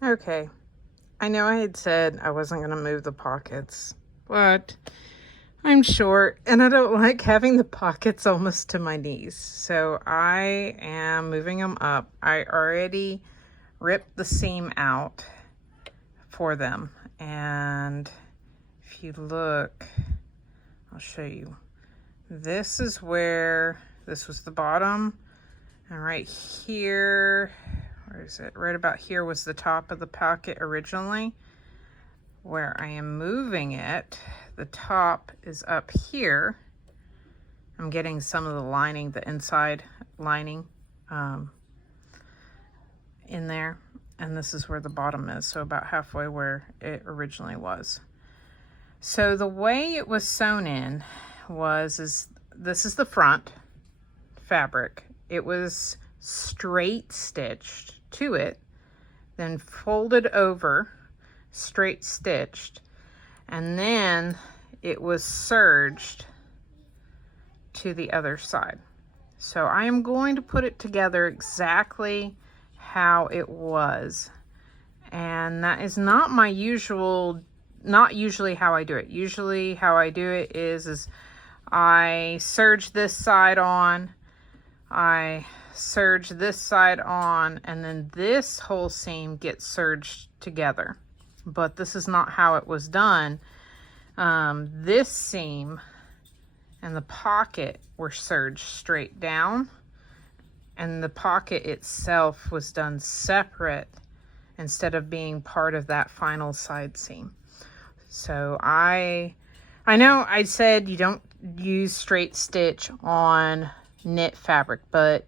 Okay, I know I had said I wasn't going to move the pockets, but I'm short and I don't like having the pockets almost to my knees. So I am moving them up. I already ripped the seam out for them. And if you look, I'll show you. This is where this was the bottom. And right here, where is it? Right about here was the top of the pocket originally. Where I am moving it, the top is up here. I'm getting some of the lining, the inside lining in there. And this is where the bottom is, so about halfway where it originally was. So the way it was sewn in this is the front fabric. It was straight stitched to it, then folded over, straight stitched, and then it was serged to the other side. So I am going to put it together exactly how it was. And that is not my not usually how I do it. Usually how I do it is I serge this side on, I serge this side on, and then this whole seam gets serged together. But this is not how it was done. This seam and the pocket were serged straight down, and the pocket itself was done separate instead of being part of that final side seam. So I know I said you don't use straight stitch on knit fabric, but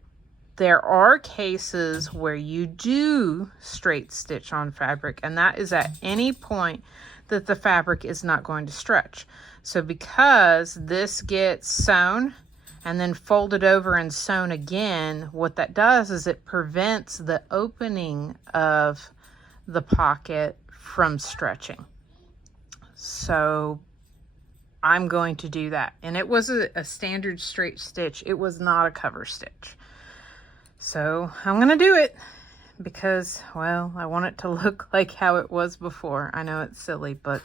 there are cases where you do straight stitch on fabric, and that is at any point that the fabric is not going to stretch. So because this gets sewn and then folded over and sewn again, what that does is it prevents the opening of the pocket from stretching. So I'm going to do that. And it was a standard straight stitch. It was not a cover stitch. So I'm going to do it because, well, I want it to look like how it was before. I know it's silly, but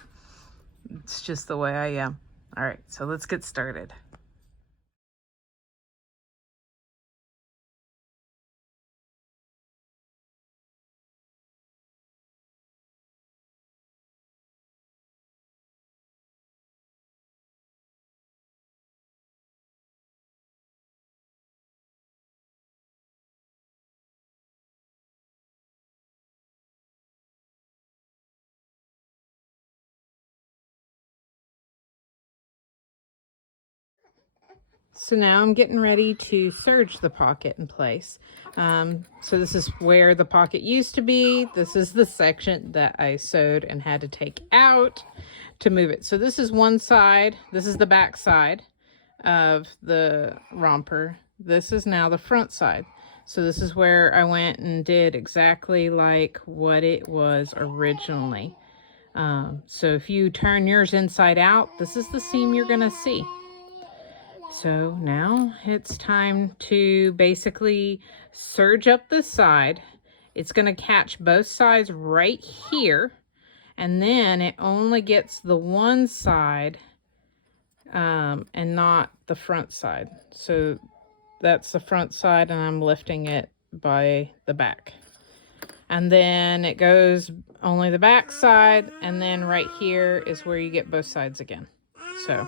it's just the way I am. All right, so let's get started. So now I'm getting ready to serge the pocket in place. So this is where the pocket used to be. This is the section that I sewed and had to take out to move it. So this is one side. This is the back side of the romper. This is now the front side. So this is where I went and did exactly like what it was originally. So if you turn yours inside out, this is the seam you're gonna see. So now it's time to basically serge up the side. It's going to catch both sides right here, and then it only gets the one side and not the front side. So that's the front side, and I'm lifting it by the back. And then it goes only the back side, and then right here is where you get both sides again. So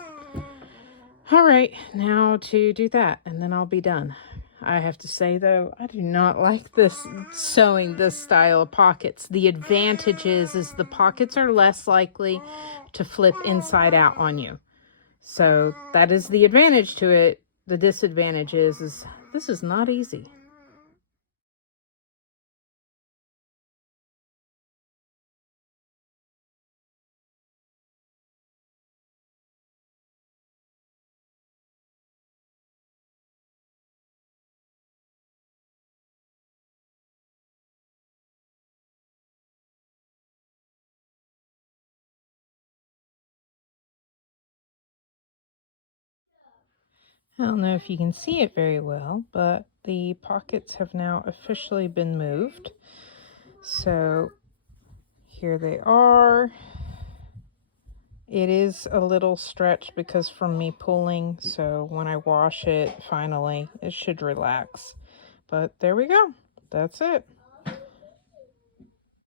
all right, now to do that, and then I'll be done. I have to say, though, I do not like this sewing this style of pockets. The advantage is the pockets are less likely to flip inside out on you. So that is the advantage to it. The disadvantage is this is not easy. I don't know if you can see it very well, but the pockets have now officially been moved. So Here they are. It is a little stretched because from me pulling, so when I wash it finally, it should relax. But there we go. That's it.